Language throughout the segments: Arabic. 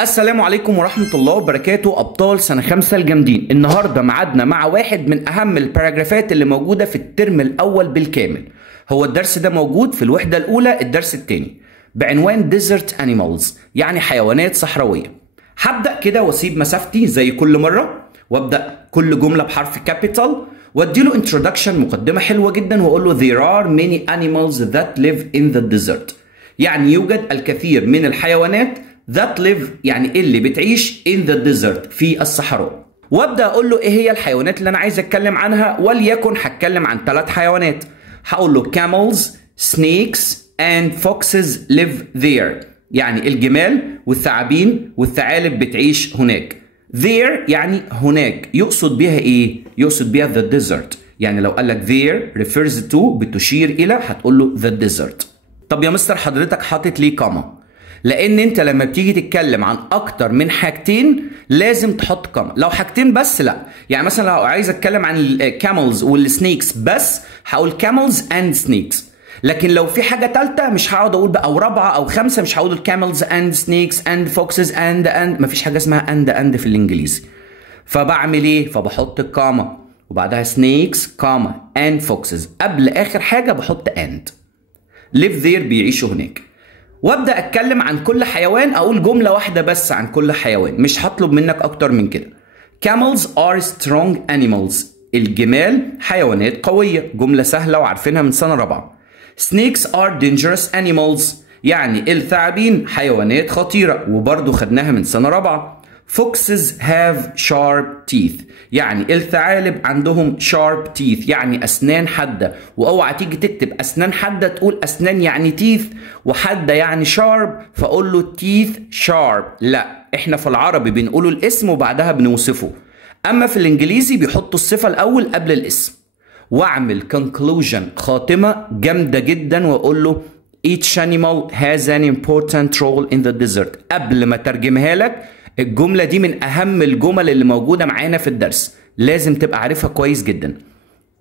السلام عليكم ورحمة الله وبركاته أبطال سنة 5 الجامدين. النهاردة معادنا مع واحد من أهم الباراجرافات اللي موجودة في الترم الأول بالكامل. هو الدرس ده موجود في الوحدة الأولى الدرس الثاني بعنوان Desert Animals، يعني حيوانات صحراوية. هبدأ كده واسيب مسافتي زي كل مرة، وابدأ كل جملة بحرف كابيتال واديله introduction مقدمة حلوة جدا واقول له There are many animals that live in the desert، يعني يوجد الكثير من الحيوانات that live يعني اللي بتعيش in the desert في الصحراء. وابدا اقول له ايه هي الحيوانات اللي انا عايز اتكلم عنها، وليكن هتكلم عن 3 حيوانات. هقول له camels, snakes and foxes live there، يعني الجمال والثعابين والثعالب بتعيش هناك. there يعني هناك، يقصد بيها ايه؟ يقصد بيها the desert، يعني لو قال لك there refers to بتشير الى هتقول له the desert. طب يا مستر حضرتك حاطط ليه كاما؟ لان انت لما بتيجي تتكلم عن اكتر من حاجتين لازم تحط كاما. لو حاجتين بس لا، يعني مثلا لو عايز اتكلم عن الكاملز والسنيكس بس هقول كاملز اند سنيكس، لكن لو في حاجه ثالثه مش هقعد اقول بقى او رابعه او خمسه، مش هقول الكاملز اند سنيكس اند فوكسز اند مفيش حاجه اسمها اند في الانجليزي. فبعمل ايه؟ فبحط الكاما وبعدها سنيكس كاما اند فوكسز، قبل اخر حاجه بحط اند. live there بيعيشوا هناك. وابدا اتكلم عن كل حيوان، اقول جمله واحده بس عن كل حيوان، مش هطلب منك اكتر من كده. Camels are strong animals، الجمال حيوانات قويه، جمله سهله وعارفينها من سنه رابعه. Snakes are dangerous animals، يعني الثعابين حيوانات خطيره وبرضه خدناها من سنه رابعه. Foxes have sharp teeth، يعني الثعالب عندهم sharp teeth يعني أسنان حادة. وأوعى تيجي تكتب أسنان حادة تقول أسنان يعني teeth وحادة يعني sharp فأقول له teeth sharp، لا إحنا في العربي بنقوله الاسم وبعدها بنوصفه، أما في الإنجليزي بيحطوا الصفة الأول قبل الاسم. وأعمل conclusion خاتمة جامدة جدا وأقول له each animal has an important role in the desert. قبل ما ترجمها لك، الجملة دي من أهم الجمل اللي موجودة معانا في الدرس، لازم تبقى عارفها كويس جدا.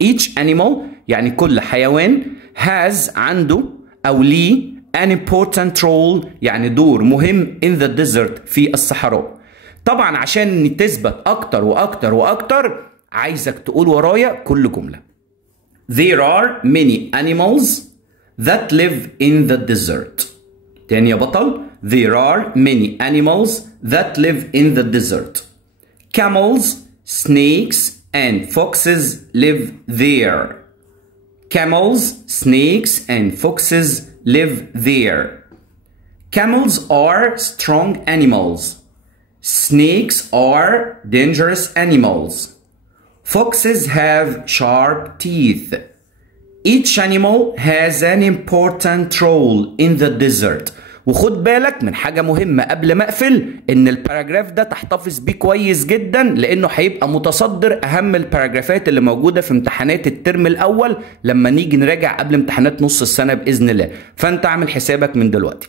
Each animal يعني كل حيوان has عنده أو ليه an important role يعني دور مهم in the desert في الصحراء. طبعا عشان تثبت أكتر وأكتر وأكتر عايزك تقول ورايا كل جملة. There are many animals that live in the desert. تاني يا بطل. There are many animals that live in the desert. Camels, snakes, and foxes live there. Camels, snakes, and foxes live there. Camels are strong animals. Snakes are dangerous animals. Foxes have sharp teeth. Each animal has an important role in the desert. وخد بالك من حاجة مهمة قبل ما اقفل، ان الباراجراف ده تحتفظ بيه كويس جدا لانه هيبقى متصدر اهم الباراجرافات اللي موجودة في امتحانات الترم الاول لما نيجي نراجع قبل امتحانات نص السنة باذن الله، فانت اعمل حسابك من دلوقتي.